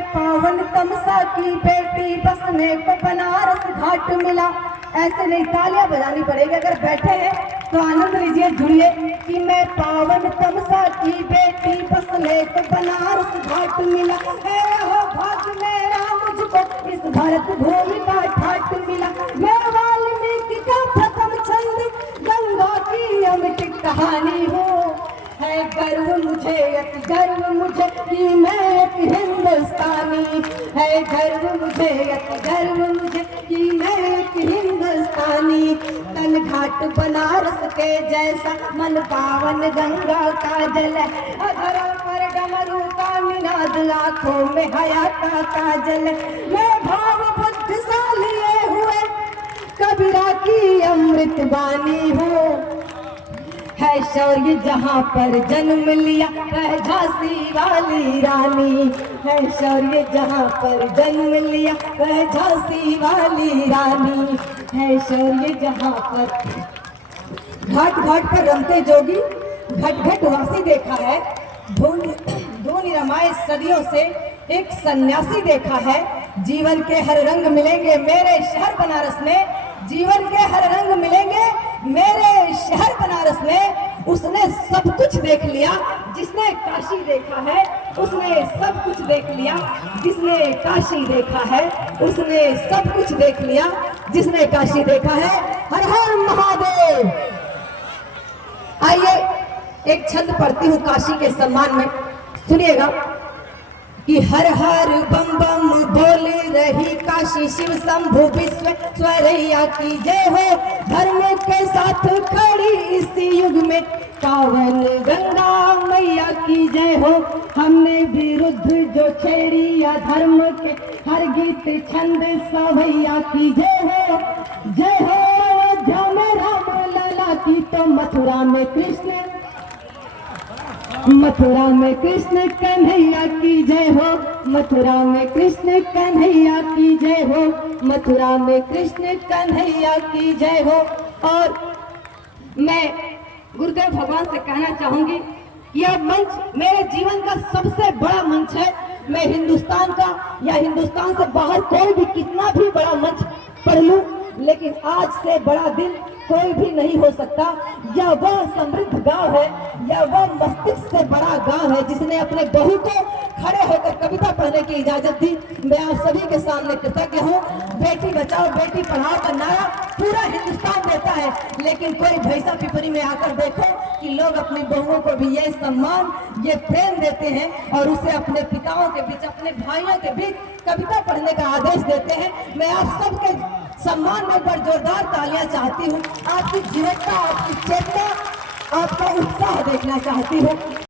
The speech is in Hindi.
में पावन तमसा की बेटी बसने को बनारस घाट मिला। ऐसे नहीं, तालियां बजानी पड़ेगी। अगर बैठे हैं तो आनंद लीजिए, जुड़िए कि मैं पावन तमसा की बेटी बसने को बनारस घाट मिला। है हो भाग्य मेरा मुझको इस भारत भूमि का ठाट मिला। मैं वाल्मीकि का प्रथम छंद गंगा की अमृत कहानी हूँ। है गर्व मुझे, अति गर्व मुझे कि मैं एक हिंदुस्तानी। है गर्व मुझे, अति गर्व मुझे कि मैं एक हिंदुस्तानी। तन घाट बनारस के जैसा मन पावन गंगा का जल है। अधरों पर डमरू का निनाद, आँखों में हया का काजल। मैं भाव बुद्ध सा लिए हुए कबीरा की अमृत बानी हूँ। है शौर्य जहाँ पर जन्म लिया वह झांसी वाली रानी। है शौर्य जहाँ पर जन्म लिया वह झांसी वाली रानी। है शौर्य जहाँ पर। घाट घाट पर रमते जोगी घट घट वासी देखा है। धूनी रमाए सदियों से एक सन्यासी देखा है। जीवन के हर रंग मिलेंगे मेरे शहर बनारस में। जीवन के हर रंग मिलेंगे मेरे शहर बनारस में। उसने सब कुछ देख लिया जिसने काशी देखा है। उसने सब कुछ देख लिया जिसने काशी देखा है। उसने सब कुछ देख लिया जिसने काशी देखा है। हर हर महादेव। आइए एक छंद पढ़ती हूँ काशी के सम्मान में, सुनिएगा कि हर हर बम बम बोल रही काशी शिव शंभु विश्वेश्वरैया की जय हो। धर्म के साथ खड़ी इस युग में पावन गंगा मैया की जय हो। हमने विरुद्ध जो छेड़ी या धर्म के हर गीत छंद सवैया की जय हो। जय हो अयोध्या में राम लला की तो मथुरा में कृष्ण कन्हैया की जय हो। मथुरा में कृष्ण कन्हैया की जय हो। मथुरा में कृष्ण कन्हैया की जय हो। और मैं गुरुदेव भगवान से कहना चाहूंगी कि यह मंच मेरे जीवन का सबसे बड़ा मंच है। मैं हिंदुस्तान का या हिंदुस्तान से बाहर कोई भी कितना भी बड़ा मंच पढ़ लूं, लेकिन आज से बड़ा दिन कोई भी नहीं हो सकता। यह वह समृद्ध गांव है, यह वह मस्तिष्क से बड़ा गांव है जिसने अपने बहू को खड़े होकर कविता पढ़ने की इजाजत दी। मैं आप सभी के सामने कृतज्ञ हूँ। बेटी बचाओ बेटी पढ़ाओ का नारा पूरा हिंदुस्तान देता है, लेकिन कोई भैंसा पिपरी में आकर देखो कि लोग अपनी बहुओं को भी ये सम्मान, ये प्रेम देते हैं और उसे अपने पिताओं के बीच, अपने भाइयों के बीच कविता पढ़ने का आदेश देते हैं। मैं आप सबके सम्मान में पर जोरदार तालियां चाहती हूँ। आपकी जीवनता, आपकी चेतना, आपका उत्साह देखना चाहती हूँ।